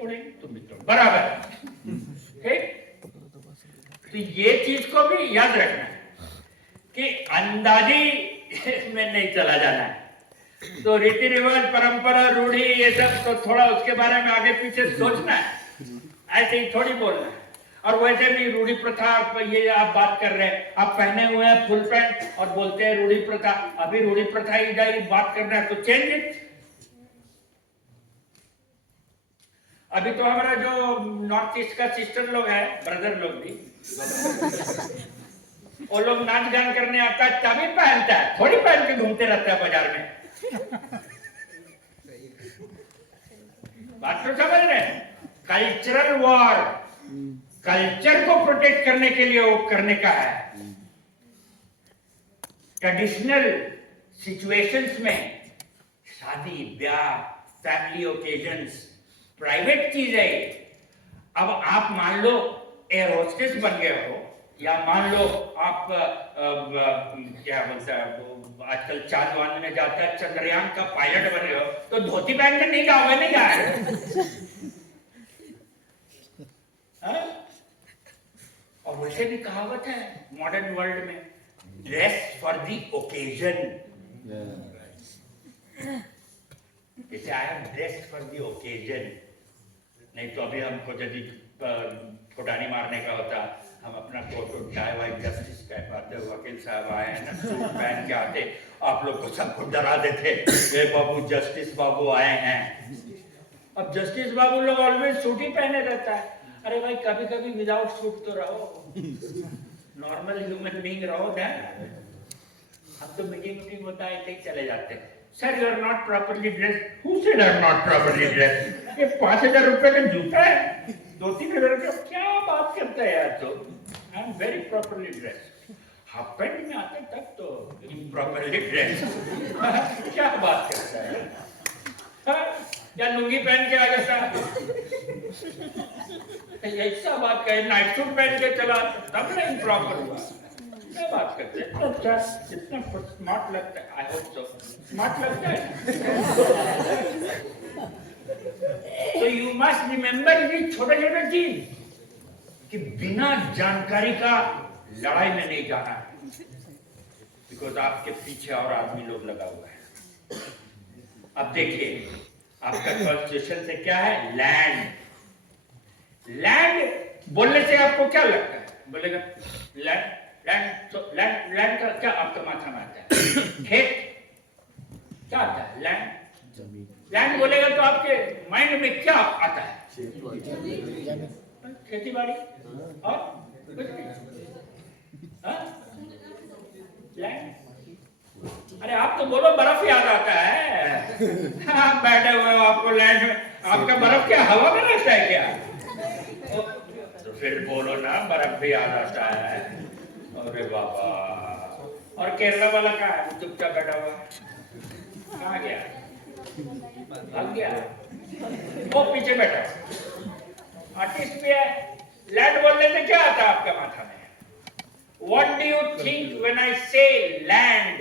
तोड़ेंगे, तुम भी तोड़ो, बराबर। ठीक, तो ये चीज को भी याद रखना है कि अंदाजी में नहीं चला जाना है। तो रीति रिवाज, परंपरा, रूढ़ी, ये सब तो थोड़ा उसके बारे में आगे पीछे सोचना है, ऐसे ही थोड़ी बोलना है। और वैसे भी रूढ़ी प्रथा, ये आप बात कर रहे हैं, आप पहने हुए हैं फुल पैंट और बोलते हैं रूढ़ी प्रथा। अभी रूढ़ी प्रथा ही बात करना है तो चेंज इट। अभी तो हमारा जो नॉर्थ ईस्ट का सिस्टर लोग है, ब्रदर लोग भी, वो लोग नाच गान करने आता है तभी पहनता है, थोड़ी पहन के घूमते रहता है बाजार में। बात तो समझ रहे हैं? कल्चरल वॉर, कल्चर को प्रोटेक्ट करने के लिए वो करने का है। ट्रेडिशनल सिचुएशंस में शादी ब्याह, फैमिली ओकेजन्स, प्राइवेट चीज है। अब आप मान लो एयर होस्टेस बन गए हो, या मान लो आप क्या बोलता है आजकल चांद वांद में जाता है, चंद्रयान का पायलट बने हो, तो धोती पहन के नहीं जाओगे, नहीं जाए। और वैसे भी कहावत है मॉडर्न वर्ल्ड में, ड्रेस फॉर द ओकेजन। जैसे I am dressed for the occasion. नहीं तो अभी हमको यदि फुटानी मारने का होता, हम अपना कोट टाई वाई जस्टिस कह पाते, वकील साहब आए हैं ना, सूट पहन के आते, आप लोग को सबको डरा देते, ए बाबू जस्टिस बाबू आए हैं। अब जस्टिस बाबू लोग ऑलवेज सूट ही पहने रहता है। अरे भाई कभी कभी विदाउट सूट तो रहो, नॉर्मल ह्यूमन बीइंग रहो ना। हम तो मीटिंग होता है ऐसे ही चले जाते हैं, sir you are not properly dressed. Who said I am not properly dressed? ये 5,000 रुपए का जूता है, 2-3 हज़ार का, क्या बात करता है यार। तो I am very properly dressed. Half pant में आते तक तो इम्प्रॉपरली ड्रेस्ड। क्या बात करता है, या लुंगी पहन के आ जाता है, ऐसा बात कहे, नाइट सूट पहन के चला तब ना इम्प्रॉपर हुआ। क्या बात करते हैं? अच्छा इतना स्मार्ट लगता है, आई होप सो स्मार्ट लगता है। तो यू मस्ट रिमेंबर ये छोटे छोटे चीज, कि बिना जानकारी का लड़ाई में नहीं जाना है, बिकॉज आपके पीछे और आदमी लोग लगा हुआ है। अब देखिए आपका कॉन्स्टिट्यूशन से क्या है, लैंड। लैंड बोलने से आपको क्या लगता है? बोलेगा लैंड, लैंड, तो लैंड का क्या आपका माथा में आता है? खेत क्या आता है? लैंड, लैंड बोलेगा तो आपके माइंड में क्या आता है? खेती बाड़ी और कुछ नहीं। लैंड, अरे आप तो बोलो बर्फ याद आता है। आप बैठे हुए हो, आपको लैंड में, आपका बर्फ क्या हवा में रहता है क्या? तो फिर बोलो ना बर्फ भी याद आता है। अरे बाबा, और केरला वाला कहाँ है? चुपचाप बैठा हुआ, कहाँ गया? भाग गया, वो पीछे बैठा। आर्टिस्ट भी है। लैंड बोलने से क्या आता है आपका माथा में? What do you think when I say land?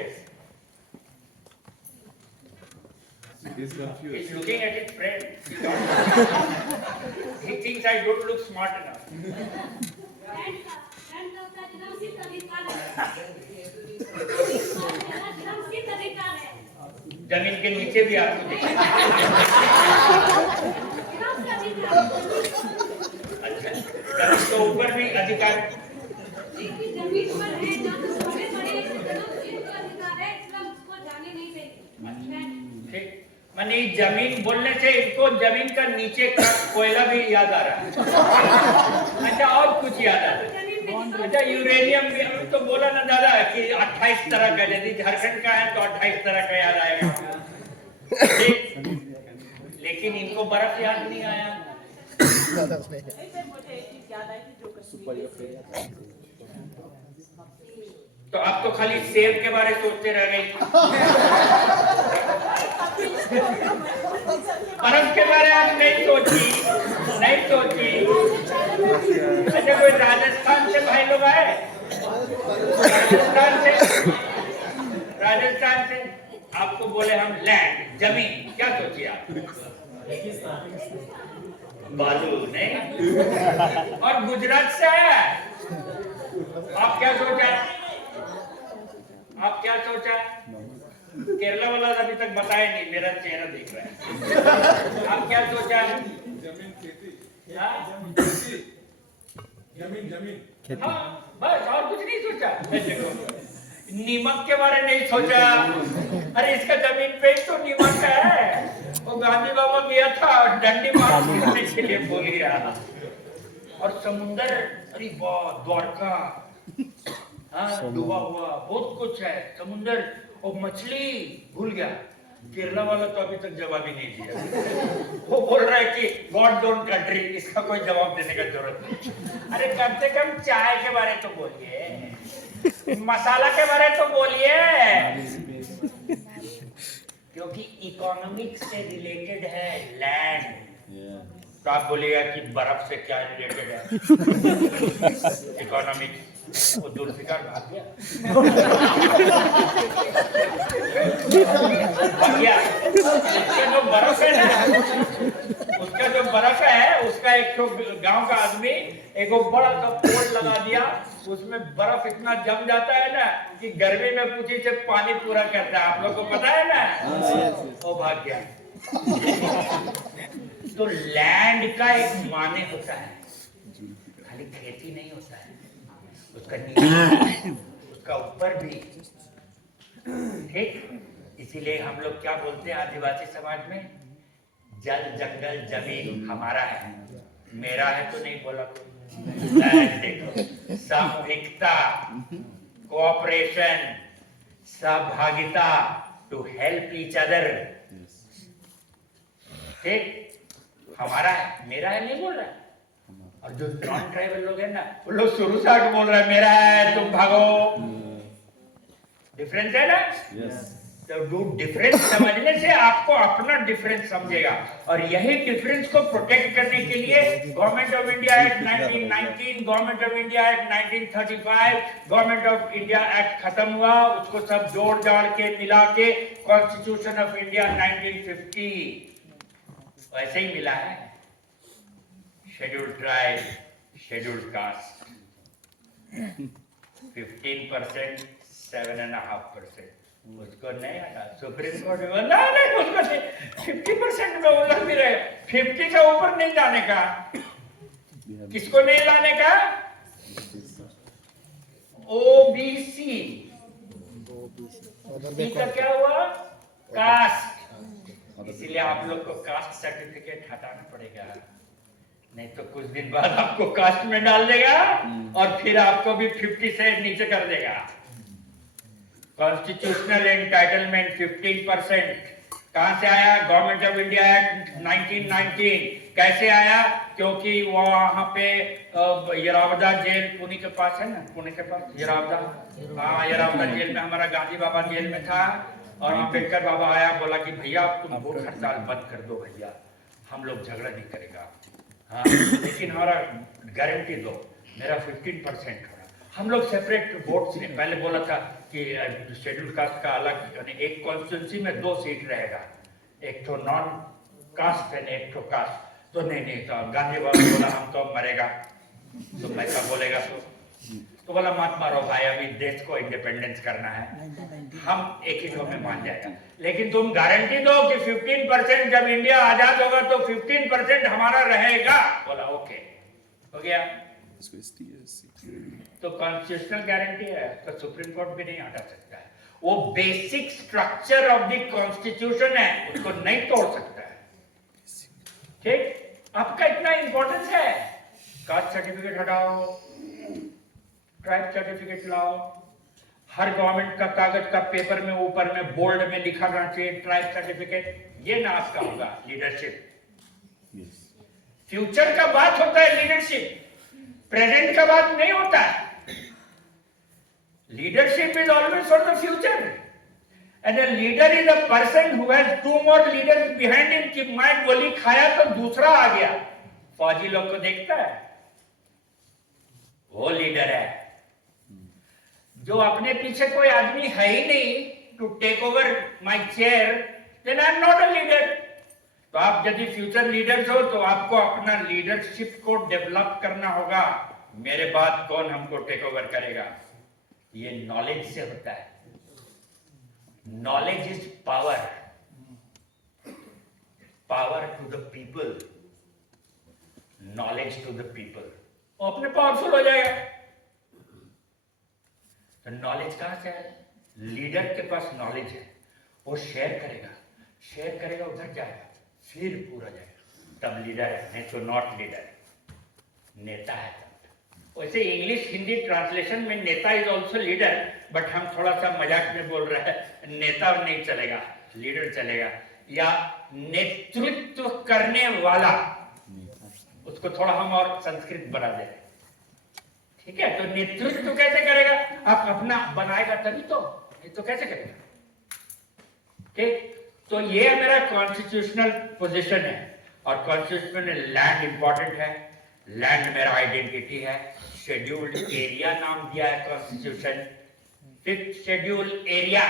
He's confused. He's looking at his friend. He thinks I don't look smart enough. जमीन के नीचे भी आपको देखिए। अच्छा, जमीन के ऊपर भी अधिकार। जमीन पर है ना, तो बड़े बड़े अधिकार है, इसलिए उसको जाने नहीं देंगे। ठीक, माने जमीन बोलने से इनको जमीन का नीचे का कोयला भी याद आ रहा है। अच्छा और कुछ याद आ रहा है? अच्छा यूरेनियम भी, तो बोला ना दादा कि 28 तरह का, यदि झारखंड का है तो 28 तरह का याद आएगा। लेकिन इनको बर्फ याद नहीं आया। तो आप तो खाली सेब के बारे में सोचते रह गए। बर्फ के बारे में आप नहीं सोची। अच्छा कोई राजस्थान से भाई लोग आए? राजस्थान से आपको बोले हम लैंड, जमीन, क्या सोचिए आप? बालू नहीं, और गुजरात से आया है। आप क्या सोचा? आप क्या सोचा? केरला वाला अभी तक बताया नहीं, मेरा चेहरा दिख रहा है। आप क्या सोचा? जमीन खेती, हाँ? जमीन हाँ, बस और कुछ नहीं सोचा। देखो, नीमक के बारे नहीं सोचा। अरे इसका जमीन पे तो नीमक है। वो गांधी बाबा गया था डंडी मारने के लिए, भूल गया। और समुंदर, अरे वाह, द्वारका, हाँ, डूबा हुआ बहुत कुछ है समुंदर, और मछली भूल गया। केरला वाला तो अभी तक जवाब ही नहीं दिया। वो बोल रहा है कि गॉड डोंट कंट्री, इसका कोई जवाब देने का जरूरत नहीं। अरे कम से कम चाय के बारे तो बोलिए, मसाला के बारे तो बोलिए, क्योंकि इकोनॉमिक्स से रिलेटेड है लैंड। तो आप बोलिएगा कि बर्फ से क्या रिलेटेड है? इकोनॉमिक्स। वो जुल्फिकार भाग गया। उसका जो बर्फ है ना, उसका जो बर्फ है, उसका एक तो गांव का आदमी एक बड़ा सा पोल लगा दिया, उसमें बर्फ इतना जम जाता है ना कि गर्मी में पूछी से पानी पूरा करता है। आप लोग को पता है ना? वो भाग गया। तो लैंड का एक माने होता है, खाली खेती नहीं होता है, उसका नीचे, उसका ऊपर भी। ठीक, इसीलिए हम लोग क्या बोलते हैं आदिवासी समाज में, जल जंगल जमीन हमारा है, मेरा है तो नहीं बोला कोई। देखो, सामूहिकता, कोऑपरेशन, सहभागिता, टू हेल्प ईच अदर। ठीक, हमारा है, मेरा है नहीं बोल रहा है। और जो नॉन ट्राइबल लोग हैं ना, वो लोग शुरू से आके बोल रहे हैं मेरा है, तुम भागो। डिफरेंस है ना? तो डू डिफरेंस समझने से आपको अपना डिफरेंस समझेगा, और यही डिफरेंस को प्रोटेक्ट करने के लिए government of India act 1919, government of India act 1935, government of India act खत्म हुआ, उसको सब जोड़ जाड़ के मिला के कॉन्स्टिट्यूशन ऑफ इंडिया 1950 वैसे ही मिला है। शेड्यूल्ड ट्राइब, शेड्यूल्ड कास्ट, 15%, 7.5%, उसको नहीं हटा। सुप्रीम कोर्ट में बोला नहीं, उसको 50% में वो लग भी रहे, 50 से ऊपर नहीं जाने का। किसको नहीं लाने का? ओबीसी। का क्या हुआ? कास्ट। इसीलिए आप लोग को कास्ट सर्टिफिकेट हटाना पड़ेगा, नहीं तो कुछ दिन बाद आपको कास्ट में डाल देगा और फिर आपको भी 50 से नीचे कर देगा। कॉन्स्टिट्यूशनल एंटाइटलमेंट 15% कहां से आया? Government of India act 1919। कैसे आया? क्योंकि वो वहां पे यरावदा जेल पुणे के पास है ना, पुणे के पास यरावदा, हाँ, यरावदा जेल में हमारा गांधी बाबा जेल में था, और अम्बेडकर बाबा आया, बोला कि भैया तुम भूख हड़ताल बंद कर दो भैया, हम लोग झगड़ा नहीं करेगा, हाँ, लेकिन हमारा गारंटी दो, मेरा 15% होना। हम लोग सेपरेट वोट से पहले बोला था कि शेड्यूल कास्ट का अलग, यानी एक कॉन्स्टिट्यूंसी में 2 सीट रहेगा, एक तो नॉन कास्ट है, एक तो कास्ट। तो नहीं, तो गांधी बाबा बोला हम तो मरेगा, तो ऐसा बोलेगा तो बोला मत मारो भाई, अभी देश को इंडिपेंडेंस करना है, हम एक ही में मान जाएगा, लेकिन तुम गारंटी दो कि 15% जब इंडिया आजाद होगा तो 15% हमारा रहेगा। बोला ओके, हो गया। तो कॉन्स्टिट्यूशनल गारंटी है, तो सुप्रीम कोर्ट भी नहीं हटा सकता है। वो basic structure of the constitution है, उसको नहीं तोड़ सकता है। ठीक, आपका इतना इंपॉर्टेंस है, कास्ट सर्टिफिकेट हटाओ, ट्राइब सर्टिफिकेट लाओ, हर गवर्नमेंट का कागज का पेपर में ऊपर में बोल्ड में लिखा रहना चाहिए ट्राइब सर्टिफिकेट। ये ना आपका होगा लीडरशिप। फ्यूचर का बात होता है लीडरशिप, प्रेजेंट का बात नहीं होता है। Leadership is always for the future, and a leader is a person who has 2 more leaders behind him कि मैं गोली खाया तो दूसरा आ गया। फौजी लोग को देखता है, वो लीडर है। जो अपने पीछे कोई आदमी है ही नहीं to take over my chair, then I am not a leader. तो आप यदि फ्यूचर लीडर्स हो तो आपको अपना लीडरशिप को डेवलप करना होगा। मेरे बाद कौन हमको टेक ओवर करेगा? ये नॉलेज से होता है। Knowledge is power, power to the people, knowledge to the people. वो अपने पावरफुल हो जाएगा। तो नॉलेज कहां से है? लीडर के पास नॉलेज है, वो शेयर करेगा, उधर जाएगा, फिर पूरा जाएगा, तब लीडर है। नहीं तो नॉट लीडर, नेता है। वैसे इंग्लिश हिंदी ट्रांसलेशन में नेता इज ऑल्सो लीडर, बट हम थोड़ा सा मजाक में बोल रहे हैं, नेता नहीं चलेगा, लीडर चलेगा, या नेतृत्व करने वाला, उसको थोड़ा हम और संस्कृत बना दे। ठीक है, तो नेतृत्व कैसे करेगा? आप अपना बनाएगा तभी तो, नहीं तो कैसे करेगा? ठीक, तो ये मेरा कॉन्स्टिट्यूशनल पोजीशन है। और कॉन्स्टिट्यूशन में लैंड इंपॉर्टेंट है, लैंड मेरा आइडेंटिटी है। शेड्यूल्ड एरिया नाम दिया है constitution. 5th schedule area,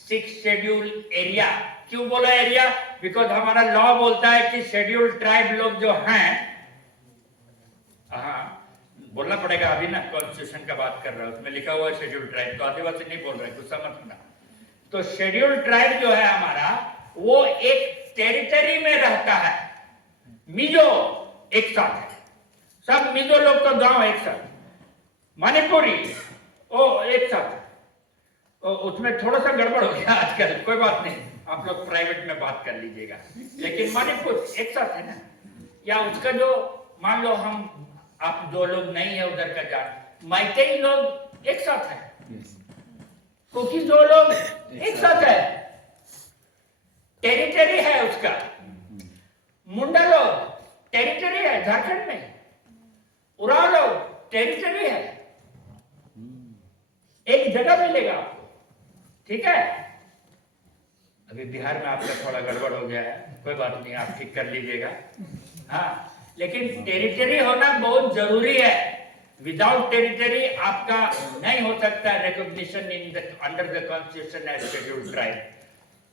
6th schedule area. क्यों बोला एरिया? बिकॉज हमारा लॉ बोलता है कि शेड्यूल्ड ट्राइब लोग जो हैं, हाँ बोलना पड़ेगा अभी ना, कॉन्स्टिट्यूशन का बात कर रहा हूं, उसमें लिखा हुआ है शेड्यूल्ड ट्राइब, तो आदिवासी नहीं बोल रहे, गुस्सा मत होना। तो शेड्यूल्ड ट्राइब जो है हमारा, वो एक टेरिटरी में रहता है। मिजो एक साथ है, सब मिजो लोग तो गांव एक साथ, मणिपुरी ओ एक साथ। उसमें थोड़ा सा गड़बड़ हो गया आजकल, कोई बात नहीं, आप लोग प्राइवेट में बात कर लीजिएगा, लेकिन मणिपुर एक साथ है ना। या उसका जो, मान लो हम आप दो लोग नहीं है उधर का जाट, मैतेई लोग एक साथ है, कुकी दो लोग एक साथ है, टेरिटरी है उसका। मुंडा लोग टेरिटरी है झारखंड में, उराव लोग टेरिटरी है, एक जगह मिलेगा आपको। ठीक है, अभी बिहार में आपका थोड़ा गड़बड़ हो गया है, कोई बात नहीं, आप ठीक कर लीजिएगा। हाँ, लेकिन टेरिटरी होना बहुत जरूरी है। विदाउट टेरिटरी आपका नहीं हो सकता recognition in the under the constitution as scheduled tribe.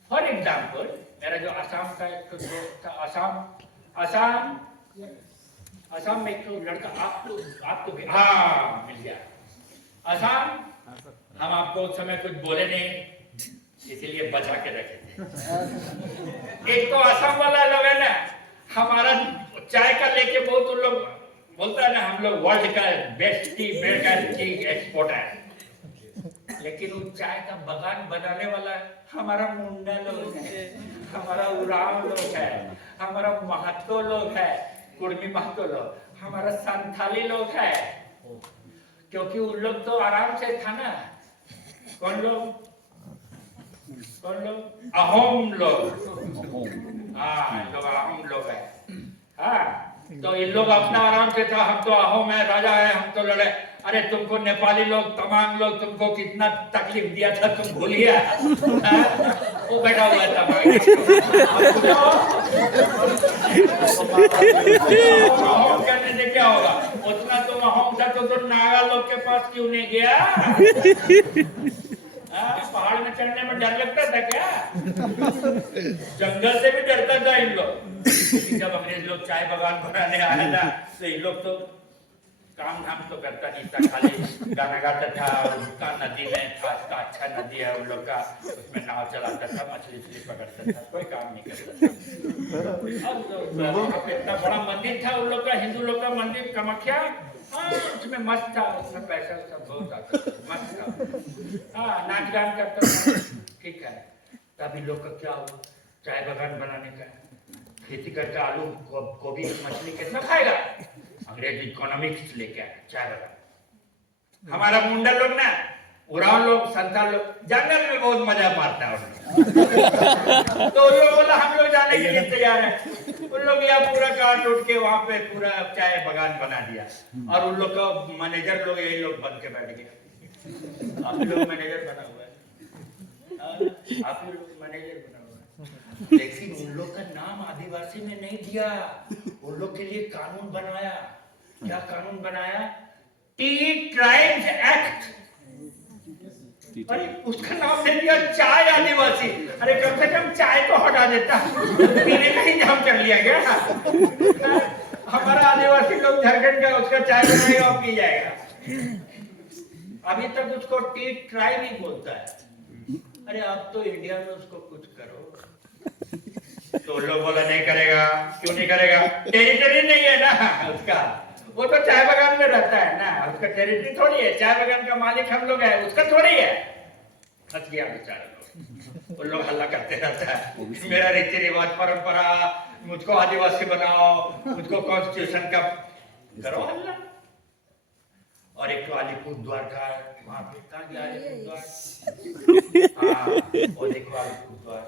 For example, मेरा जो असम का एक तो दोस्त था, असम में एक तो लड़का, आपको भी हाँ मिल गया असम। हम आपको उस समय कुछ बोले नहीं, इसीलिए बचा के रखे थे। एक तो असम वाला लोग है ना, हमारा चाय का लेके बहुत उन लोग बोलता है ना, हम लोग वर्ल्ड का बेस्ट टी एक्सपोर्टर है, लेकिन वो चाय का बगान बनाने वाला हमारा मुंडा लोग है, हमारा उराव लोग है, हमारा महतो लोग है, कुर्मी महतो लोग, हमारा संथाली लोग है। क्योंकि उन लोग तो आराम से था ना। कौन लोग? अहोम लोग। हाँ, लोग अहोम लोग है। हाँ, तो इन लोग अपना आराम से था, हम तो अहोम है, राजा है, हम तो लड़े। अरे तुमको नेपाली लोग, तमाम लोग तुमको कितना तकलीफ दिया था, तुम भूलिए। वो बैठा हुआ था भाई, अहोम करने से क्या होगा? उतना तुम अहोम था तो तुम नागा लोग के पास क्यों नहीं गया? पहाड़ में चढ़ने में डर लगता था क्या? जंगल से भी डरता था इन लोग। जब अंग्रेज लोग चाय बगान बनाने आया था, तो इन लोग तो काम धाम तो करता नहीं था, खाली गाना गाता था। उसका नदी में था, अच्छा नदी है उन लोग का, उसमें नाव चलाता था, मछली पकड़ता था, कोई काम नहीं करता था। इतना बड़ा मंदिर था उन लोग का, हिंदू लोग का मंदिर कामाख्या, हाँ उसमें मस्त था, उसमें पैसा सब बहुत आता था, मस्त था। हाँ, नाच गान करता था, ठीक है। तभी लोग का क्या हुआ, चाय बागान बनाने का, खेती करके आलू गोभी मछली कितना खाएगा? अंग्रेज इकोनॉमिक्स लेके आए चाय बागान। हमारा मुंडा लोग ना, उराव लोग, संथाल लोग जंगल में बहुत मजा मारता है। तो उन लोग बोला हम लोग जाने के लिए तैयार है। उन लोग या पूरा काट उठ के वहां पे पूरा चाय बागान बना दिया, और उन लोग का मैनेजर लोग यही लोग बन के बैठ गए। आप लोग मैनेजर बना हुआ है, आप लोग मैनेजर बना हुआ है, लेकिन उन लोग का नाम आदिवासी ने नहीं दिया। उन लोग के लिए कानून बनाया। क्या कानून बनाया? Tea tribes act. अरे उसका नाम दे दिया चाय आदिवासी। अरे कम से कम चाय तो हटा देता, पीने का ही नाम कर लिया गया। हमारा आदिवासी लोग झारखंड का उसका चाय बनाएगा और पी जाएगा। अभी तक उसको टी ट्राई नहीं बोलता है। अरे अब तो इंडिया में उसको कुछ करो तो लोग बोला नहीं करेगा। क्यों नहीं करेगा? टेरिटरी नहीं है ना उसका, वो तो चाय बागान में रहता है ना, उसका टेरिटरी थोड़ी है। चाय बागान का मालिक हम लोग है, उसका थोड़ी है। फंस गया बेचारा लोग, वो लोग हल्ला करते रहता है मेरा रीति रिवाज परंपरा, मुझको आदिवासी बनाओ, मुझको कॉन्स्टिट्यूशन का करो हल्ला। और एक तो अलीपुरद्वार का वहां पे कहाँ गया अलीपुरद्वार, हाँ वो देखो अलीपुरद्वार,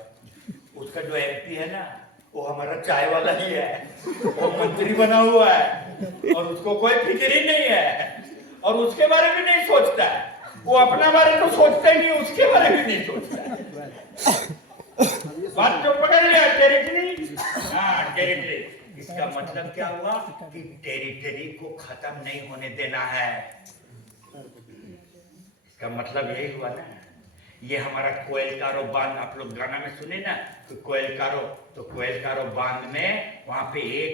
उसका जो एमपी है ना वो हमारा चाय वाला ही है, वो मंत्री बना हुआ है और उसको कोई फिक्र ही नहीं है और उसके बारे में नहीं सोचता है। वो अपना बारे तो सोचता ही नहीं, उसके बारे में नहीं सोचता है। बात तो पकड़ लिया, टेरिटरी। हाँ टेरिटरी, इसका मतलब क्या हुआ कि टेरिटरी को खत्म नहीं होने देना है। इसका मतलब यही हुआ ना। ये हमारा कोयलकारो बांध, आप लोग गाना में सुने ना तो कोयलकारो, तो कोयलकारो बांध में वहां पे एक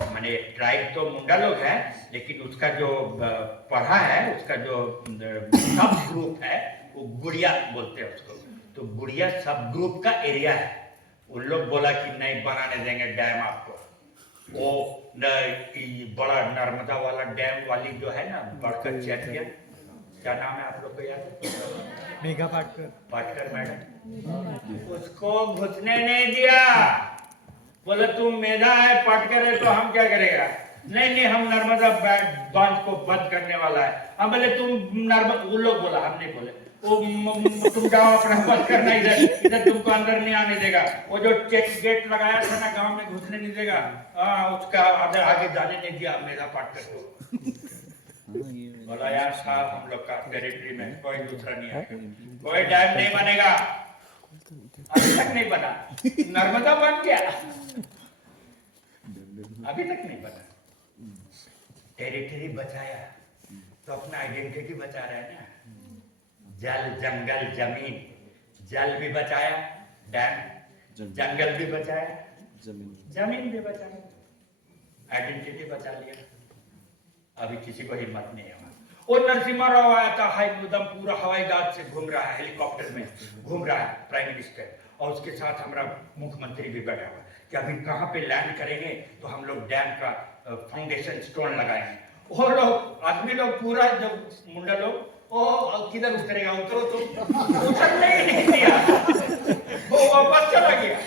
माने ट्राइब तो मुंडा लोग है, लेकिन उसका जो पढ़ा है, उसका जो सब ग्रुप है वो गुड़िया बोलते हैं उसको। तो गुड़िया सब ग्रुप का एरिया है। उन लोग बोला कि नहीं बनाने देंगे डैम आपको। वो बड़ा नर्मदा वाला डैम वाली जो है ना बड़कर चैटियन, क्या नाम है आप लोग को याद? मेघा पाटकर। पाटकर मैडम, उसको घुसने नहीं दिया। बोला तुम मेधा है पाटकर है तो हम क्या करेगा? नहीं नहीं हम नर्मदा बांध को बंद करने वाला है। हम बोले तुम नर्मदा, वो लोग बोला, हम नहीं बोले, वो तुम जाओ अपना बंद करना, इधर इधर तुमको अंदर नहीं आने देगा। वो जो चेक गेट लगाया था ना गांव में घुसने नहीं देगा, उसका आगे जाने नहीं दिया मेधा पाटकर को। बोला यार साहब हम लोग का टेरिटरी में कोई दूसरा नहीं आएगा, कोई डैम नहीं बनेगा। अभी तक नहीं बना, नर्मदा बन गया, अभी तक नहीं बना। टेरिटरी बचाया तो अपना आइडेंटिटी बचा रहे हैं ना। जल जंगल जमीन, जल भी बचाया, डैम, जंगल भी बचाया, जमीन भी बचाया, आइडेंटिटी बचा लिया। अभी किसी को हिम्मत नहीं है। वो नरसिम्हा राव आया था, हाई एकदम पूरा हवाई जहाज से घूम रहा है, हेलीकॉप्टर में घूम रहा है प्राइम मिनिस्टर, और उसके साथ हमारा मुख्यमंत्री भी बैठा हुआ कि अभी कहाँ पे लैंड करेंगे तो हम लोग डैम का फाउंडेशन स्टोन लगाएंगे। वो लोग आदमी लोग पूरा जो मुंडा लोग, ओ किधर उतरेगा, उतरो तो उतरने ही नहीं दिया, वो वापस चला गया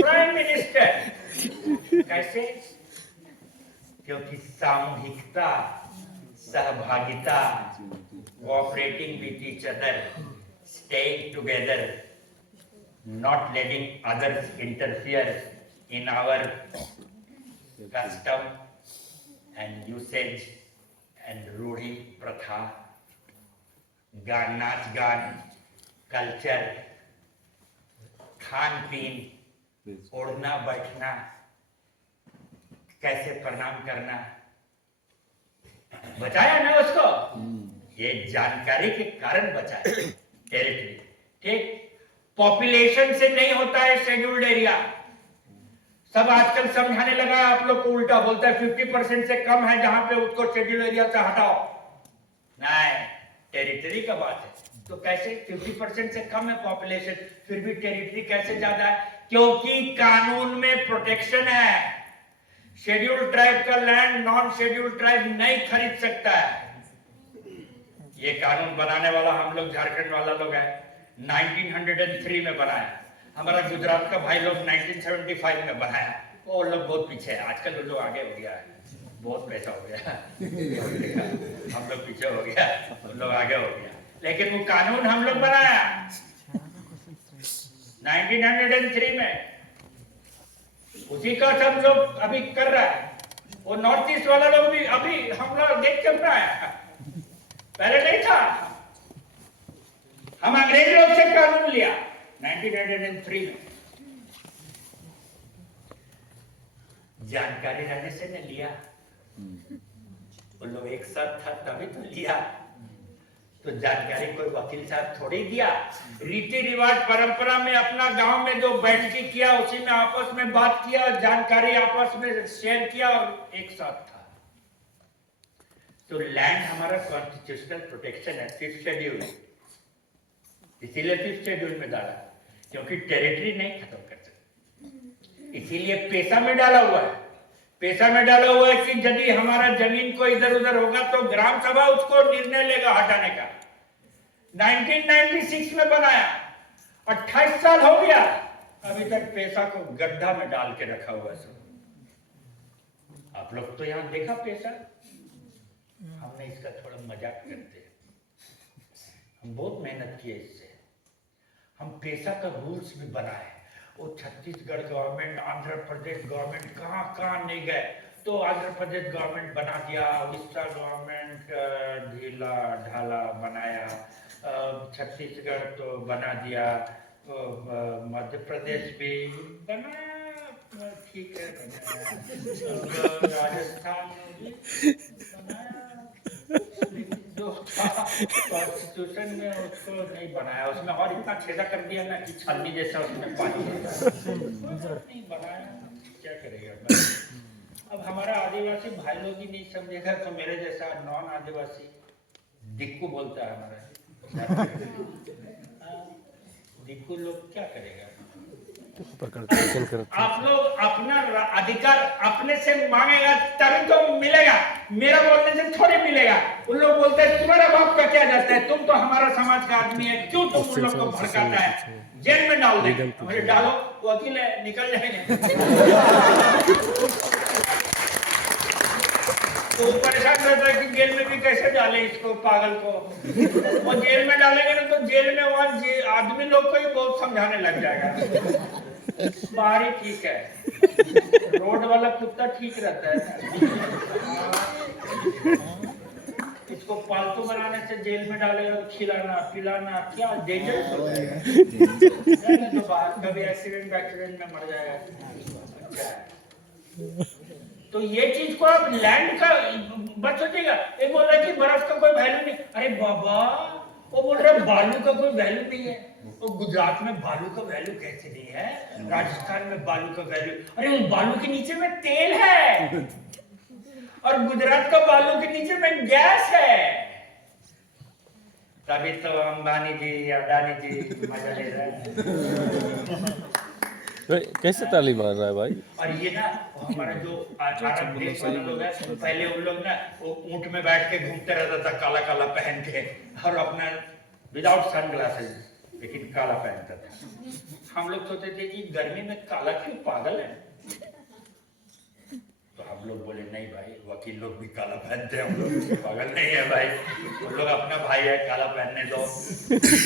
प्राइम मिनिस्टर। कैसे? क्योंकि सामूहिकता, सहभागिता, cooperating with each other, staying together, not letting others interfere in our custom and usage and रूढ़ी प्रथा, गान नाच गान, कल्चर, खान पीन, उड़ना बैठना, कैसे प्रणाम करना, बचाया ना उसको। ये जानकारी के कारण बचाया टेरिटरी। ठीक, पॉपुलेशन से नहीं होता है शेड्यूल्ड एरिया। सब आजकल समझाने लगा, आप लोग को उल्टा बोलता है 50% से कम है जहां पे उसको शेड्यूल्ड एरिया से हटाओ। नहीं, टेरिटरी का बात है तो कैसे 50% से कम है पॉपुलेशन, फिर भी टेरिटरी कैसे ज्यादा है? क्योंकि कानून में प्रोटेक्शन है। शेड्यूल्ड ट्राइब का लैंड नॉन शेड्यूल्ड ट्राइब नहीं खरीद सकता है। ये कानून बनाने वाला हम लोग झारखंड वाला लोग है, 1903 में बनाया। हमारा गुजरात का भाई लोग 1975 में बनाया। वो लोग बहुत पीछे है, आजकल वो लोग आगे हो गया है, बहुत पैसा हो गया हम लोग पीछे हो गया, वो लोग आगे हो गया। लेकिन वो कानून हम लोग बनाया 1903 में, उसी का सब लोग अभी कर रहा है। वो नॉर्थ ईस्ट वाला लोग भी अभी हम लोग देख चल रहा है, पहले नहीं था। हम अंग्रेज लोग से कानून लिया 1903 में, जानकारी रहने से न लिया। वो लोग एक साथ था तभी तो लिया। तो जानकारी कोई वकील साहब थोड़ी दिया। रीति रिवाज परंपरा में अपना गांव में जो बैठकी किया उसी में आपस में बात किया, जानकारी आपस में शेयर किया और एक साथ था। तो लैंड हमारा कॉन्स्टिट्यूशनल प्रोटेक्शन है, 5th शेड्यूल, इसीलिए 5th शेड्यूल में डाला, क्योंकि टेरिटरी नहीं खत्म कर सकते, इसीलिए पैसा में डाला हुआ है। पैसा में डाला हुआ है कि यदि हमारा जमीन को इधर उधर होगा तो ग्राम सभा उसको निर्णय लेगा हटाने का। 1996 में बनाया, 28 साल हो गया, अभी तक पैसा को गड्ढा में डाल के रखा हुआ है सब। आप लोग तो यहाँ देखा पैसा, हमने इसका थोड़ा मजाक करते हैं, हम बहुत मेहनत किए इससे। हम पैसा का रूल्स भी बनाए, वो छत्तीसगढ़ गवर्नमेंट, आंध्र प्रदेश गवर्नमेंट कहाँ कहाँ नहीं गए, तो आंध्र प्रदेश गवर्नमेंट बना दिया, उड़ीसा गवर्नमेंट ढीला ढाला बनाया, छत्तीसगढ़ तो बना दिया, मध्य प्रदेश भी बनाया, ठीक है बनाया, राजस्थान भी बनाया, जो कॉन्स्टिट्यूशन में उसको नहीं बनाया, उसमें और इतना छेदा कर दिया ना कि छलनी जैसा उसमें पानी नहीं बनाया, क्या करेगा। अब हमारा आदिवासी भाई लोग ही नहीं समझेगा तो मेरे जैसा नॉन आदिवासी दिक्कू बोलता है हमारा, दिक्कू लोग क्या करेगा। आप लोग अपना अधिकार अपने से मांगेगा तभी तो मिलेगा, मेरा बोलने से थोड़ी मिलेगा। उन लोग बोलते हैं तुम्हारा बाप का क्या जाता है, तुम तो हमारा समाज का आदमी है, क्यों तुम उन लोग को भड़काता है, जेल में डाल दे, मुझे डालो, वकील है निकल जाएंगे। तो परेशान रहता है कि जेल में भी कैसे डाले इसको, पागल को, वो जेल में डालेंगे ना तो जेल में वहां आदमी लोग को ही बहुत समझाने लग जाएगा। बाहर ही ठीक है, रोड वाला कुत्ता ठीक रहता है, इसको पालतू बनाने से जेल में डालेगा, खिलाना पिलाना क्या डेंजरस होता है, तो बाहर कभी एक्सीडेंट में मर जाएगा। तो ये चीज को आप लैंड का बच सोचिएगा। एक बोल रहा है कि बर्फ का कोई वैल्यू नहीं, अरे बाबा वो बोल रहा है बालू का कोई वैल्यू नहीं है, वो गुजरात में बालू का वैल्यू कैसे नहीं है, राजस्थान में बालू का वैल्यू, अरे उस बालू के नीचे में तेल है और गुजरात का बालू के नीचे में गैस है, तभी तो अंबानी जी अडानी जी मजा ले रहे हैं। कैसे ताली मार रहा है भाई। और ये ना हमारा जो अरब देश वाले लोग हैं, पहले उन लोग ना वो ऊंट में बैठ के घूमते रहता था काला काला पहन के और अपना विदाउट सनग्लासेस, लेकिन काला पहनता था। हम लोग सोचते थे कि गर्मी में काला क्यों, पागल है। तो हम लोग बोले नहीं भाई, वकील लोग भी काला पहनते हैं, हम लोग पागल नहीं है भाई, हम लोग अपना भाई है, काला पहनने दो।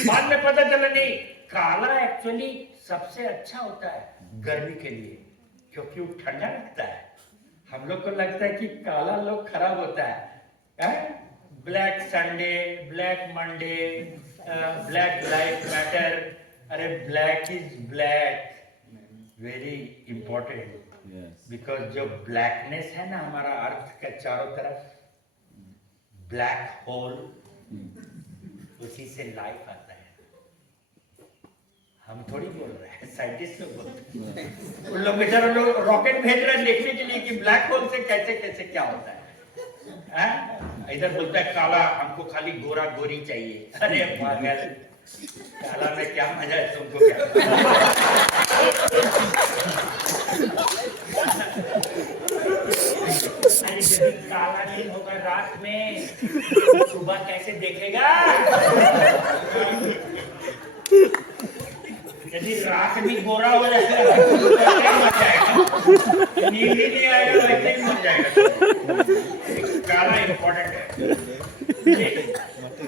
बाद में पता चला नहीं, काला एक्चुअली सबसे अच्छा होता है गर्मी के लिए, क्योंकि वो ठंडा लगता है। हम लोग को लगता है कि काला लोग खराब होता है, black Sunday, black Monday, black life matter, अरे black is black very important, because जो ब्लैकनेस है ना हमारा अर्थ के चारों तरफ, ब्लैक होल, उसी से लाइफ आता है। हम थोड़ी बोल रहे हैं, साइंटिस्ट लोग बोलते हैं। उन लोग बेचारे लोग रॉकेट भेज रहे हैं देखने के लिए कि ब्लैक होल से कैसे कैसे क्या होता है। इधर बोलता है काला, हमको खाली गोरा गोरी चाहिए। अरे पागल, काला में क्या मजा है तुमको क्या? अरे जब काला दिन होगा रात में, सुबह कैसे देखेगा? यदि रात भी गोरा हो जाएगा मर जाएगा, नींद ही नहीं आएगा, वैसे ही मर जाएगा। काला इम्पोर्टेंट है।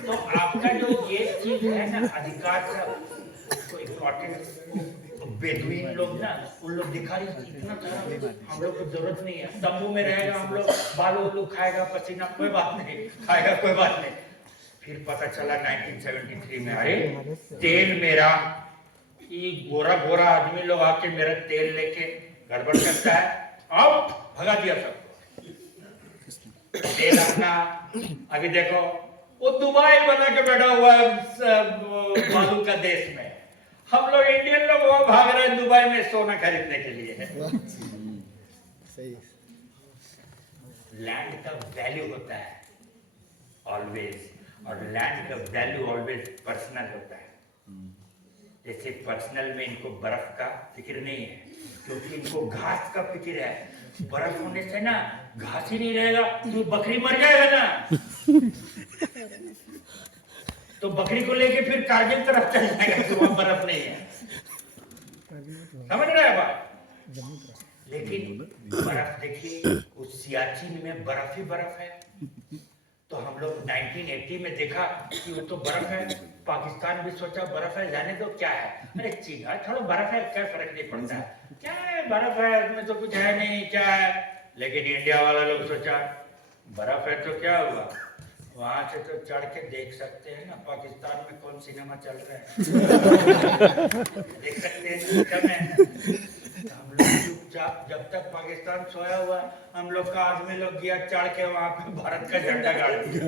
तो आपका जो ये चीज है ना अधिकार का तो इम्पोर्टेंट, बेदुइन लोग ना उन लोग दिखा रही इतना सारा, हम लोग को जरूरत नहीं है, तंबू में रहेगा, हम लोग बालू उलू खाएगा, पसीना कोई बात नहीं, खाएगा कोई बात नहीं। फिर पता चला 1973 में, अरे तेल मेरा, ये गोरा गोरा आदमी लोग आके मेरा तेल लेके गड़बड़ करता है, अब भगा दिया सबको। तेल अपना, अभी देखो वो दुबई बना के बैठा हुआ है बालू का देश में। हम लोग इंडियन लोग वो भाग रहे हैं दुबई में सोना खरीदने के लिए। सही। लैंड का वैल्यू होता है ऑलवेज, और लैंड का वैल्यू ऑलवेज पर्सनल होता है। जैसे पर्सनल में इनको बर्फ का फिक्र नहीं है, क्योंकि इनको घास का फिक्र है। बर्फ होने से ना घास ही नहीं रहेगा तो बकरी मर जाएगा ना, तो बकरी को लेके फिर कारगिल तरफ चल जाएगा, तो वहां बर्फ नहीं है। समझ रहे हैं बात? लेकिन बर्फ देखिए, उस सियाचिन में बर्फ ही बर्फ है। तो हम लोग 1980 में देखा कि वो तो बर्फ है, पाकिस्तान भी सोचा बर्फ है, जाने तो क्या है, अरे चीन थोड़ा बर्फ है, क्या फर्क नहीं पड़ता है, क्या है बर्फ है, उसमें तो कुछ है नहीं, क्या है। लेकिन इंडिया वाला लोग सोचा बर्फ है तो क्या हुआ, वहां से तो चढ़ के देख सकते हैं ना पाकिस्तान में कौन सिनेमा चल रहा है। देख सकते हैं सिस्टम है। हम लोग चुपचाप, जब तक पाकिस्तान सोया हुआ, हम लोग का आदमी लोग गया चढ़ के वहां पे भारत का झंडा गाड़ दिया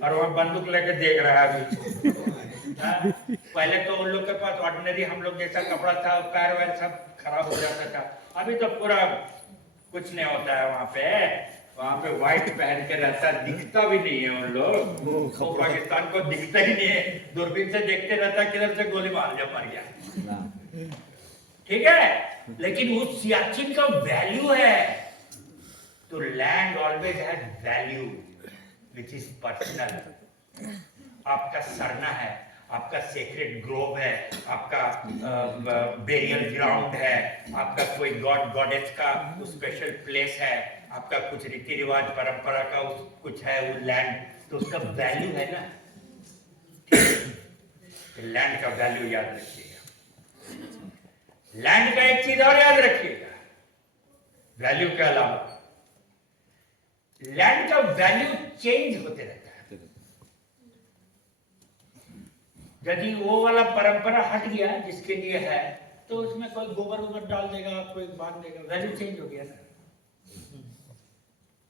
और वहां बंदूक लेके देख रहा है अभी। पहले तो उन लोग के पास ऑर्डिनरी हम लोग जैसा कपड़ा था, पैर वैर सब खराब हो जाता था। अभी तो पूरा कुछ नहीं होता है वहां पे व्हाइट पहन के रहता, दिखता भी नहीं है उन लोग। तो पाकिस्तान को दिखता ही नहीं है, दूरबीन से देखते रहता, किधर से गोली मार दिया, मर गया। ठीक है, लेकिन उस सियाचिन का वैल्यू है। तो land always has value which is personal. आपका सरना है, आपका सेक्रेट ग्रोव है, आपका बेरियल ग्राउंड है, आपका कोई गॉड गॉडेस का स्पेशल प्लेस है, आपका कुछ रीति रिवाज परंपरा का कुछ है वो लैंड, तो उसका वैल्यू है ना। लैंड का वैल्यू याद रखिएगा। लैंड का एक चीज और याद रखिएगा, वैल्यू के अलावा लैंड का वैल्यू चेंज होते रहता है। यदि वो वाला परंपरा हट गया जिसके लिए है, तो उसमें कोई गोबर वोबर डाल देगा, कोई बांध देगा, वैल्यू चेंज हो गया ना।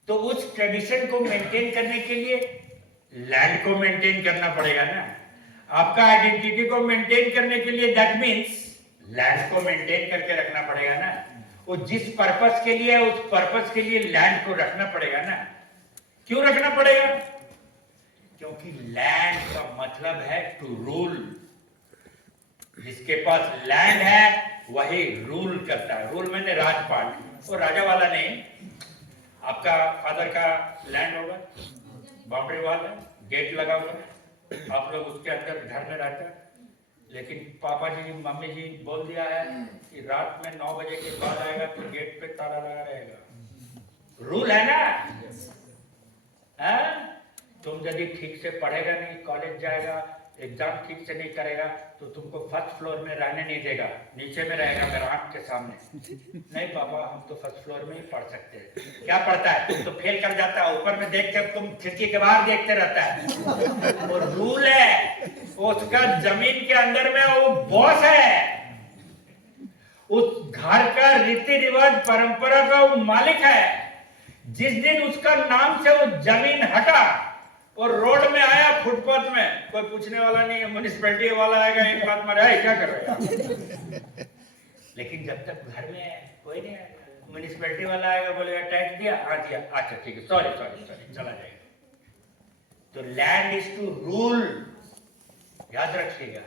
तो उस ट्रेडिशन को मेंटेन करने के लिए लैंड को मेंटेन करना पड़ेगा ना। आपका आइडेंटिटी को मेंटेन करने के लिए दैट मीन्स लैंड को मेंटेन करके रखना पड़ेगा ना। वो जिस पर्पस के लिए, उस पर्पस के लिए लैंड को रखना पड़ेगा ना। क्यों रखना पड़ेगा? क्योंकि लैंड का मतलब है टू रूल। जिसके पास लैंड है वही रूल करता है। रूल मैंने राजपाट, वो राजा वाला नहीं। आपका फादर का लैंड होगा, बाउंड्री वॉल है, गेट लगा हुआ है, आप लोग उसके अंदर घर में रहते हैं। लेकिन पापा जी मम्मी जी बोल दिया है कि रात में 9 बजे के बाद आएगा तो गेट पे ताला लगा रहेगा। रूल है ना। तुम यदि ठीक से पढ़ेगा नहीं, कॉलेज जाएगा, एग्जाम ठीक से नहीं करेगा, तो तुमको फर्स्ट फ्लोर में रहने नहीं देगा, नीचे में रहेगा मेरा आंख के सामने। नहीं पापा, हम तो फर्स्ट फ्लोर में ही पढ़ सकते हैं। क्या पढ़ता है? तुम तो फेल कर जाता है, ऊपर में देख के तुम खिड़की के बाहर देखते रहता है। वो रूल है, उसका जमीन के अंदर में वो बॉस है, उस घर का रीति रिवाज परंपरा का वो मालिक है। जिस दिन उसका नाम से वो जमीन हटा और रोड में आया, फुटपाथ में, कोई पूछने वाला नहीं है। म्युनिसिपैलिटी वाला आएगा, एक बात मारे, क्या कर रहे हैं? लेकिन जब तक घर में है कोई नहीं आएगा। म्युनिसिपैलिटी वाला आएगा, बोलेगा टैक्स दिया, हाँ दिया, अच्छा ठीक है, सॉरी सॉरी सॉरी, चला जाएगा। तो लैंड इज टू रूल, याद रखिएगा।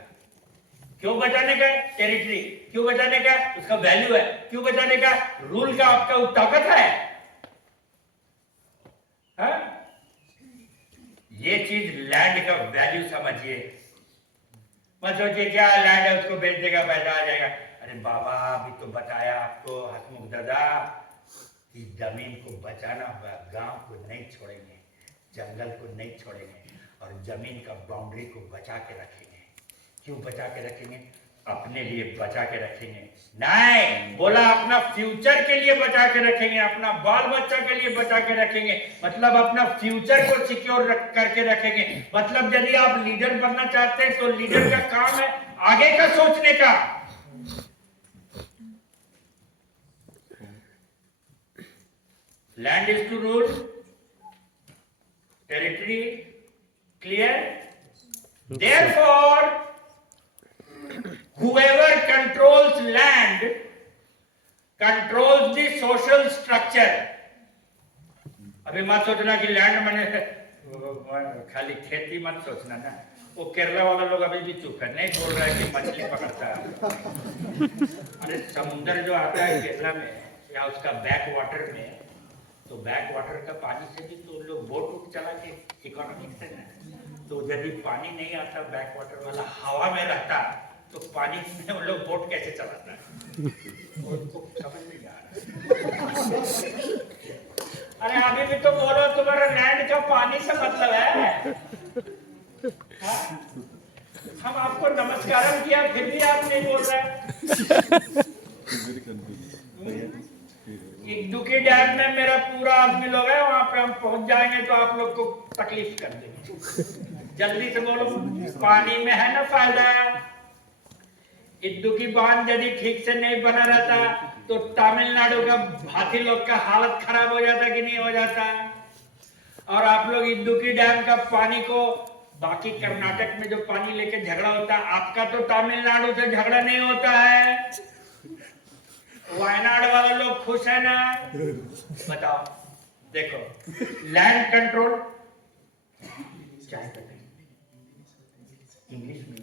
क्यों बचाने का? टेरिटरी। क्यों बचाने का? उसका वैल्यू है। क्यों बचाने का? रूल का आपका ताकत है। हाँ? ये चीज लैंड का वैल्यू समझिए। मत सोचिए क्या लैंड है उसको बेच देगा पैसा आ जाएगा। अरे बाबा, अभी तो बताया आपको हसमुख दादा कि जमीन को बचाना होगा, गांव को नहीं छोड़ेंगे, जंगल को नहीं छोड़ेंगे, और जमीन का बाउंड्री को बचा के रखेंगे। क्यों बचा के रखेंगे? अपने लिए बचा के रखेंगे। नहीं, बोला अपना फ्यूचर के लिए बचा के रखेंगे, अपना बाल बच्चा के लिए बचा के रखेंगे। मतलब अपना फ्यूचर को सिक्योर करके रखेंगे। मतलब यदि आप लीडर बनना चाहते हैं तो लीडर का काम है आगे का सोचने का। Land is to rule, territory Clear? Therefore, whoever controls land controls the social structure. अभी मत सोचना कि लैंड मैंने खाली खेती मत सोचना ना। वो केरला वाला लोग अभी भी चुप है, नहीं बोल रहा है कि मछली पकड़ता है। अरे समुद्र जो आता है केरला में या उसका बैक वाटर में, तो बैक वाटर का पानी से भी तो लोग बोट उठ चला के इकोनॉमिक से ना। तो यदि पानी नहीं आता बैक वाटर वाला, हवा में रहता, तो पानी में वो लोग बोट कैसे चलाता है? उनको समझ नहीं आ रहा। अरे अभी भी तो बोलो तुम्हारा लैंड का पानी से मतलब है। हाँ? हम आपको नमस्कार किया फिर भी आप नहीं बोल रहे। इडुक्की डैम में मेरा पूरा आदमी लोग है, वहां पे हम पहुंच जाएंगे तो आप लोग को तकलीफ कर देंगे। जल्दी से बोलो, पानी में है ना फायदा। इडुक्की बांध यदि ठीक से नहीं बना रहता तो तमिलनाडु का हाथी लोग का हालत खराब हो जाता कि नहीं हो जाता। और आप लोग इडुक्की डैम का पानी को, बाकी कर्नाटक में जो पानी लेके झगड़ा होता है, आपका तो तमिलनाडु से झगड़ा नहीं होता है। वायनाड वाले लोग खुश है ना? बताओ, देखो लैंड कंट्रोल क्या है इंग्लिश में